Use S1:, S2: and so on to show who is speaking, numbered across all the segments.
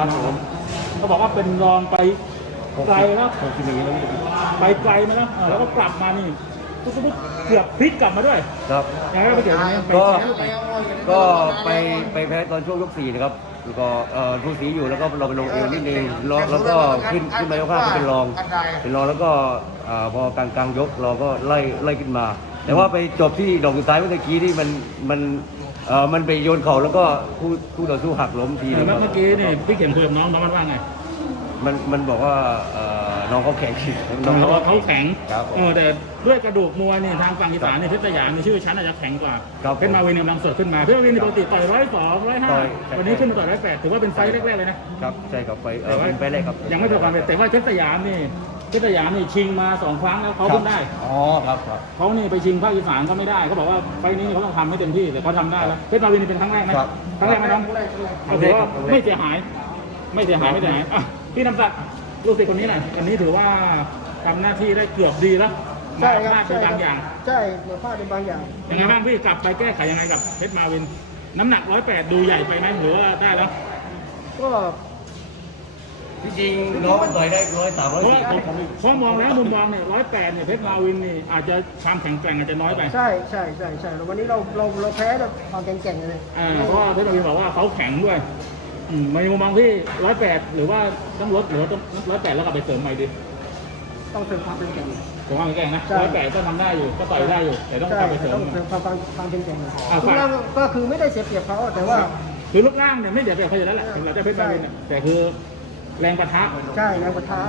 S1: ครับผม
S2: เขาบอกว่าเป็นรองไปไกลแล้ว
S1: 6 กิโลแล้ว
S2: ไปไกลมาแล้วแล้วก็กลับมานี่ทุกเกือบพลิกกลับมาด้วย
S1: ครับ
S2: ยังไงก็ไปเกี่ยวกับนี้
S1: ก็ไปแพ้ตอนช่วงยก 4นะครับแล้วก็ทุกสีอยู่แล้วก็เราไปลงเอวนิดนึงแล้วก็ขึ้นมายก 5ก็เป็นรองแล้วก็พอกลางยกเราก็ไล่ขึ้นมา แต่ว่าไปจบที่ดอกสุดท้ายเมื่อกี้ที่มันไปโยนเข่าแล้วก็คู่ต่อสู้หักล้มทีนึง
S2: เมื่อกี้นี่พี่เข็มคุยกับน้องมันว่าไง
S1: มันบอกว่าน้องเขาแข็ง
S2: น้องว่าเขาแข็ง
S1: ครับ
S2: แต่ด้วยกระดูกมวยนี่ทางฝั่งอีสานนี่เพชรสยามนี่ชื่อชั้นอาจจะแข็งกว่า
S1: ครับ
S2: เพชรมาวินกำลังสดขึ้นมาเพชรมาวินนี่ปกติต่อย102 105วันนี้ขึ้นมาต่อย108ถือว่าเป็นไฟล์แรกๆเลยนะครับ
S1: ใช่ครับเป็นไปแรกครับ
S2: ยังไม่ประสบความสำเร็จแต่ว่าเพชรสยามนี่ชิงมา2 ครั้งแล้วเขาเพิ่งได้
S1: อ๋อครับ
S2: เขานี่ไปชิงภาคอีสานก็ไม่ได้เขาบอกว่าไฟล์นี้เขาต้องทำให้เต็มที่แต่เขาทำได้แล้วเพชรมาวินนี่เป็นครั้งแรกไหมครั้งแรกไหมน้องเขาถือว่าไม่เสียหายอ่ะพี่นำศักดิ์ลูกศิษย์คนนี้หน่อยอันนี้ถือว่าทำหน้าที่ได้เกือบดีแล้ว
S3: ใช่ครับ
S2: พลาดเป็นบางอย่าง
S3: ใช่เหมือนพลาดเป็นบางอย่าง
S2: ยังไงบ้างพี่กลับไปแก้ไขยังไงกับเพชรมาวิน น้ำหนัก108ดูใหญ่ไปไหมหรือว่าได้แล้ว
S3: ก็
S1: ที่จริงน้องมันต่อยได้103
S2: เพราะมองแล้วมุมมองเนี่ย108เนี่ยเพชรมาวินนี่อาจจะความแข็งแกร่งอาจจะน้อยไป
S3: ใช่แล้ววันนี้เราแพ้แบบความแข็งๆเลย
S2: เพราะว่าเพชรมาวินบอกว่าเขาแข็งด้วยในมุมมองที่108หรือว่าต้องลดหรือว่าต้อง108แล้วกลับไปเสริมใหม่ดี
S3: ต้องเสริมความเป็นแข็ง
S2: ผมว่าแกร่งนะ
S3: ใช่
S2: 108ก็ทำได้อยู่ก็ต่อยได้อยู่แต่ต้อง
S3: ใช่
S2: กลับไปเสริม
S3: ต้องเสริมความเป็นแข็ง
S2: อ่า
S3: ทุกอย่างก็คือไม่ได้เสียเปรียบเขาแต่ว่า
S2: คือรูปร่างเนี่ยไม่เดี๋ยวแบบเขาอยู่แล้วแหละถึงเราจะเพชรมาวินเนี่ยแต่คือแรงปะทะ
S3: ใช่แรงปะทะ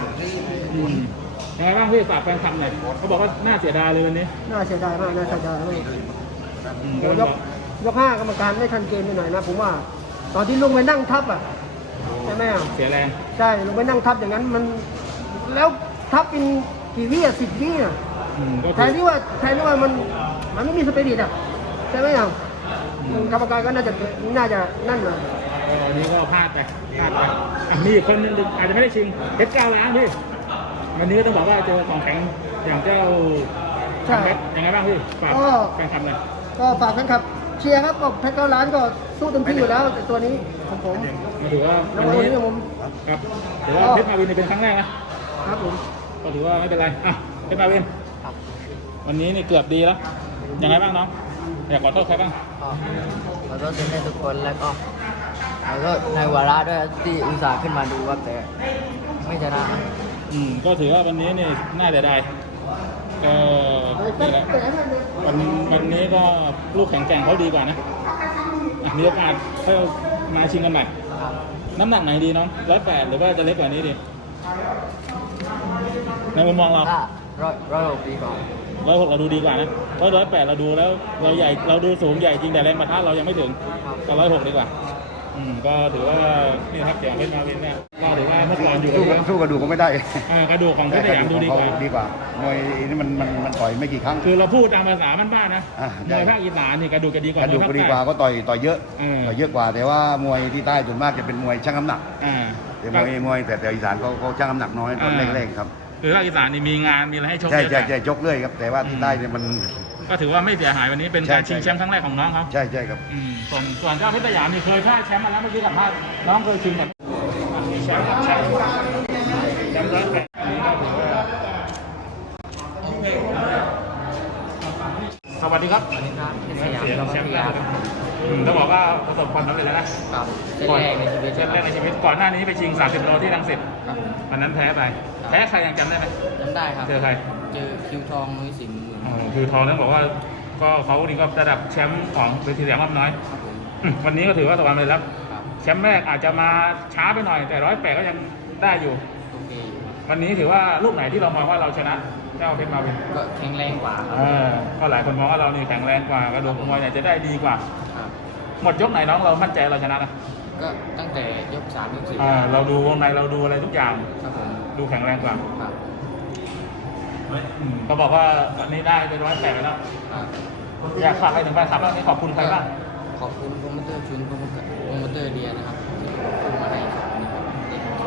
S2: ยังไงบ้างพี่ฝากแฟนคลับหน่อยเขาบอกว่าน่าเสียดายเลยวันนี้
S3: น่าเสียดายมาก
S2: ก็
S3: ยก 5กรรมการไม่ทันเกมไปหน่อยนะผมว่า ตอนที่ลงไปนั่งทับอ่ะใช่ไหมอ่ะ
S2: เสียแรง
S3: ใช่ลงไปนั่งทับอย่างนั้นมันแล้วทับเป็นกี่วิอ่ะ10 วิอ่ะ
S2: ก็
S3: แทนที่ว่ามันไม่มีสปิริตอ่ะใช่ไหมอ่ะกรรมการก็น่าจะนั่นเลย
S2: วันนี้ก็พลาดไปมีอีกคนนึงอาจจะไม่ได้ชิงเพชร9 ล้านพี่วันนี้ก็ต้องบอกว่าเจอของแข็งอย่างเจ้าเพชรยังไงบ้างพี่ฝากแฟนคลับหน่อย
S3: ก็ฝากแฟนคลับเชียร์ครับก็เพชร9 ล้านก็สู้เต็มที่อยู่แล้วแต่ตัวนี้ของผม
S2: ถือว่า
S3: แล้ว
S2: วัน
S3: วัน
S2: นี้
S3: นี้ผม
S2: ครับถือว่าเพชรมาวินเป็นครั้งแรกนะครับ
S3: ผม
S2: ก็ถือว่าไม่เป็นไรเพชรมาวินวันนี้นี่เกือบดีแล้วยังไงบ้างน้องอยากขอโทษใครบ้าง
S4: ขอโทษให้ทุกคนแล้วก็ในวาระด้วยที่อุตส่าห์ขึ้นมาดูครับแต่ไม่ชนะ
S2: ก็ถือว่าวันนี้นี่น่าเสียดายก็นี่แหละวันนี้ก็ลูกแข็งแกร่งเขาดีกว่านะมีโอกาสค่อยมาชิงกันใหม่ น้ำหนักไหนดีน้อง108หรือว่าจะเล็กกว่านี้ดีในมุมมองเรา
S4: ถ้า106 ปีก่อน
S2: 106เราดูดีกว่านะ108เราดูแล้วเราใหญ่เราดูสูงใหญ่จริงแต่แรงปะทะเรายังไม่ถึงก็106ดีกว่าก็ถือว่านี่ครับเสียงเพชรมาวินเนี่ยก็ถือว่าเมื่อก่อนอยู่
S1: สู้กระดูกก็ไม่ได้
S2: กระดูกของเพชรสยามดูดีกว่า
S1: ดีกว่ามวยนี่มันต่อยไม่กี่ครั้ง
S2: คือเราพูดตามภาษาบ้านๆนะ
S1: ใช่
S2: มวยภาคอีสานนี่กระดูกจะดีกว่าก
S1: ระดูก
S2: มวย
S1: ก็
S2: ภาค
S1: ดี
S2: ใต้
S1: กว่าก็ต่อยเยอะ
S2: เ
S1: ต่อยเยอะกว่าแต่ว่ามวยที่ใต้ส่วนมากจะเป็นมวยชั่งน้ำหนัก
S2: อ่า
S1: แต่มวยแต่อีสานเขาชั่งน้ำหนักน้อยตอนแรกๆครับ
S2: คือภาคอีสานนี่มีงานมีอะไรให้ชก
S1: ใช่
S2: เยอะ
S1: ใช่ยกเรื่อยครับแต่ว่าที่ใต้เนี่ยมัน
S2: ก็ถือว่าไม่เสียหายวันนี้เป็นการชิงแชมป์ครั้งแรกของน้องเขา
S1: ใช่ครับ
S2: ส่วนเจ้าเพชรสยามนี่เคยพลาดแชมป์มาแล้วเมื่อกี้สัมภาษณ์น้องเคยชิงแบบมีแชมป์แชมป์108นี่ก็ถือว่าสวัสดีครับ
S4: สวัสดีครับเพชรสยามแล้วก็พิยาครับ
S2: ต้องบอกว่าประสบความสำเร็จแล้วนะ
S4: กับเส้นแรกในชีวิต
S2: เส้นแรกในชีวิตก่อนหน้านี้ไปชิง30 โลที่รังสิต
S4: ครับ
S2: วันนั้นแพ้ไปแพ้ใครยังจำได้ไหม
S4: จำได้ครับ
S2: เจอใคร
S4: เจอคิวทองนุ้ยสิงห์หมื่น
S2: คือทองต้องบอกว่าก็เขานี่ก็ระดับแชมป์ของเวทีสยามอ้อมน้อย
S4: ครับผม
S2: วันนี้ก็ถือว่าประสบความสำเร็จแล้ว
S4: ครับ
S2: แชมป์แรกอาจจะมาช้าไปหน่อยแต่108ก็ยังได้อยู่
S4: โอเคอยู่ครับ
S2: วันนี้ถือว่าลูกไหนที่เรามองว่าเราชนะเจ้าเพชรมาวิน
S4: ก็แข็งแรงกว่าครับ
S2: ก็หลายคนมองว่าเรานี่แข็งแรงกว่ากระดูกมวยเนี่ยจะได้ดีกว่า
S4: ครับ
S2: หมดยกไหนน้องเรามั่นใจเราชนะนะ
S4: ก็ตั้งแต่ยก3ยก
S2: เราดูวงในเราดูอะไรทุกอย่าง
S4: ครับผม
S2: ดูแข็งแรงกว่า
S4: ครับ
S2: ก็บอกว่าวันนี้ได้เป็น108แล้ว
S4: ครับ
S2: อยากฝากอะไรถึงแฟนคลับบ้างนี่ขอบคุณใครบ้าง
S4: ขอบคุณโปรโมเตอร์ชุนโปรโมเตอร์เดียนะครับที่พูดมาให้ครับวันนี้ครับเด็กของ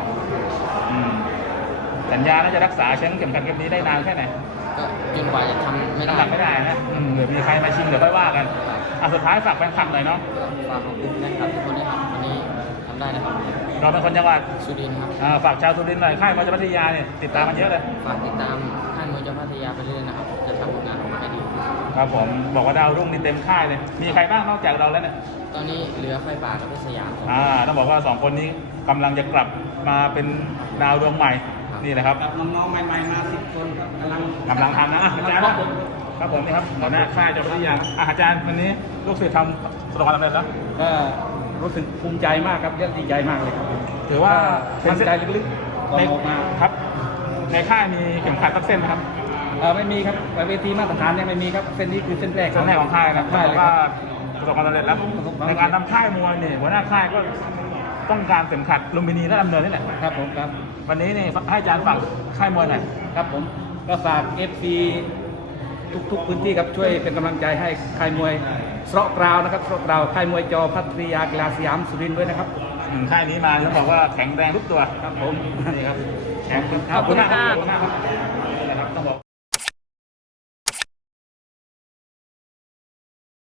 S2: สัญญาน่าจะรักษาแชมป์เข็มขัดเกมนี้ได้นานแค่ไหน
S4: ก็จนกว่าจะทำไม่ได้
S2: น้ำหนักไม่ได้นะเดี๋ยวมีใครมาชิงเดี๋ยวค่อยว่ากันสุดท้ายฝากแฟนคลับหน่อยเนาะ
S4: ก็ฝากขอบคุณนะครับทุกคนด้วยครับวันนี้ทำำได้นะครับ
S2: เราเป็นคนจังหวัด
S4: สุรินทร์ครับ
S2: ฝากชาวสุรินทร์หน่อยค่ายมวยพัทยาเนี่ยติดตามมันเยอะเลย
S4: ฝากติดตามค่ายมวยจังหวัดพัทยาไปเรื่อยๆนะครับ จะทำผลงานออกมาให้ดีที่สุด
S2: ครับผมบอกว่าดาวรุ่งนี่เต็มค่ายเลยมีใครบ้างนอกจากเราแล้วเนี่ย
S4: ตอนนี้เหลือไฟป่ากับเพชรสยามครับ
S2: ต้องบอกว่า2คนนี้กำลังจะกลับมาเป็นดาวดวงใหม่นี่แหละครับ
S3: น้องๆใหม่ๆมา10 คนครับกำลัง
S2: ทำนะอาจารย์ครับผมนี่ครับหัวหน้าค่ายจังหวัดพัทยาอาจารย์วันนี้ลูกศิษย์ทำประสบความสำเร็จแล้ว
S5: ก็รู้สึกภูมิใจมากครับเยอะดีใจมากเลยครับ
S2: ถือว่า
S5: เป็นใจลึกๆก่อน
S2: ใน
S5: ออกมา
S2: ครับ ในค่ายมีเข็มขัดสักเส้นไหมครับ
S5: ไม่มีครับเวทีมาตรฐานเนี่ยไม่มีครับเส้นนี้คือเส้นแรก
S2: เส้นแรกของค่ายนะ
S5: ใช่
S2: แต่
S5: เลยค
S2: ว่า
S5: รับ
S2: ประสบความสำเร็จแล้ว
S5: ประสบความสำเร็จ
S2: ในการทำค่ายมวยเนี่ยหัวหน้าค่ายก็ต้องการเข็มขัดลุมพินีและดำเนินนี่แหละ
S5: ครับผมครับ
S2: วันนี้นี่ให้อาจารย์ฝากค่ายมวยหน่อย
S5: ครับผมก็ฝาก FC ทุกพื้นที่ครับช่วยเป็นกำลังใจให้ค่ายมวยสระกราวนะครับสระกราวค่ายมวยจอพัทยากีฬาสยามสุรินทร์ด้วยนะครับ
S2: ค่ายนี้มาต้องบอกว่าแข็งแรงทุกตัว
S5: ครับผม
S2: นี่ครับ
S5: ขอบคุณครับ
S2: ขอบคุณมากครับขอบคุณมากครับนี่แหละครับต้องบอก